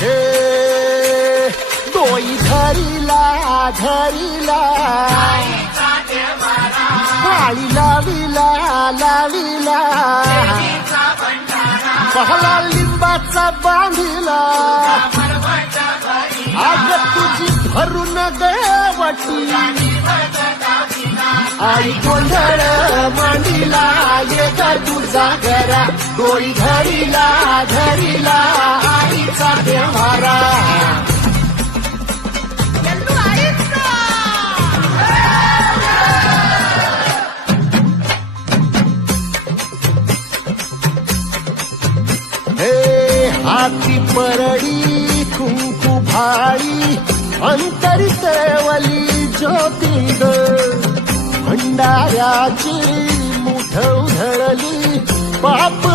हे डोई धरिला धरिला माळी लाविला लाविला पहला लिंबाचा बांधिला आग तुझी भरून देवटी आई गोंधळ मांडीला ये ग तुझा घरा डोई धरिला धरिला आईचा देवारा हाती परडी कुंकू भाळी अंतरी तेवली ज्योती ग भंडाऱ्याची मुठ उधळली पाप